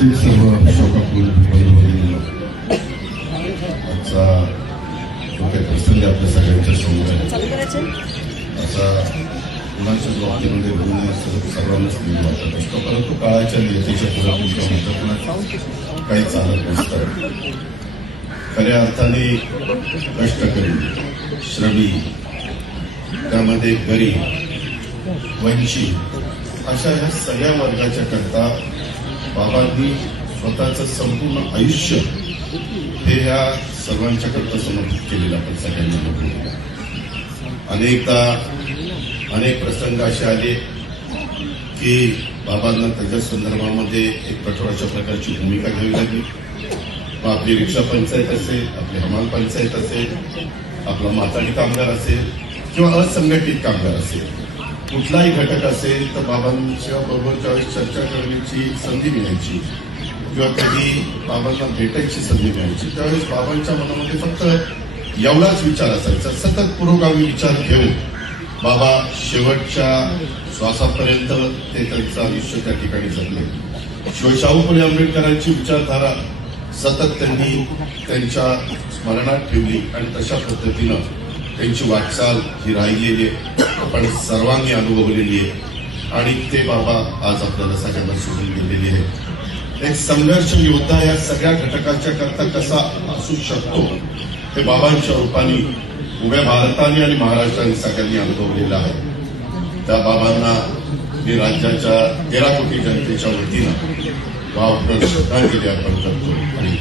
उपस्थित सर्व शोकाकुल बंधूभगिनींनो, आजचा मोठ्या प्रसंगी आपल्या सगळ्यांच्या समोर आहे. असा मुलांच्या बाबतीमध्ये बोलणे सर्वांनाच नेहमी वाटत असतो, परंतु काळाच्या नियतीच्या पुढे काही चालत नसतं. खऱ्या अर्थाने कष्टकरी, श्रमी, त्यामध्ये गरीब, वंचित अशा ह्या सगळ्या वर्गाच्या करता बाबांनी स्वतःचं संपूर्ण आयुष्य हे ह्या सर्वांच्या करता समर्पित केलेलं आपण सगळ्यांना बघूया. अनेकदा अनेक प्रसंग असे आले की बाबांना त्याच्या संदर्भामध्ये एक कठोराच्या प्रकारची भूमिका घ्यावी लागली. मग आपली रिक्षा पंचायत असेल, आपली हमाल पंचायत असेल, आपला माताडी कामगार असेल किंवा असंघटित कामगार असेल, कुठलाही घटक असेल तर बाबांच्या बरोबर ज्यावेळेस चर्चा करण्याची संधी मिळायची किंवा कधी बाबांना भेटायची संधी मिळायची त्यावेळेस बाबांच्या मनामध्ये फक्त एवढाच विचार असायचा, सतत पुरोगामी विचार घेऊन बाबा शेवटच्या श्वासापर्यंत ते त्यांचं आयुष्य त्या ठिकाणी जगले. शिवाय शाहू फुले आंबेडकरांची विचारधारा सतत त्यांनी त्यांच्या स्मरणात ठेवली आणि तशा पद्धतीनं त्यांची वाटचाल ही राहिलेली आहे, आपण सर्वांनी अनुभवलेली आहे आणि ते बाबा आज आपल्याला सगळ्यांना सोडून गेलेले आहे. एक संघर्ष योद्धा या सगळ्या घटकाच्या करता कसा असू शकतो हे बाबांच्या रूपाने उभ्या भारताने आणि महाराष्ट्राने सगळ्यांनी अनुभवलेलं आहे. त्या बाबांना मी राज्याच्या 13 कोटी जनतेच्या वतीनं भावपूर्ण श्रद्धांजली अर्पण करतो आणि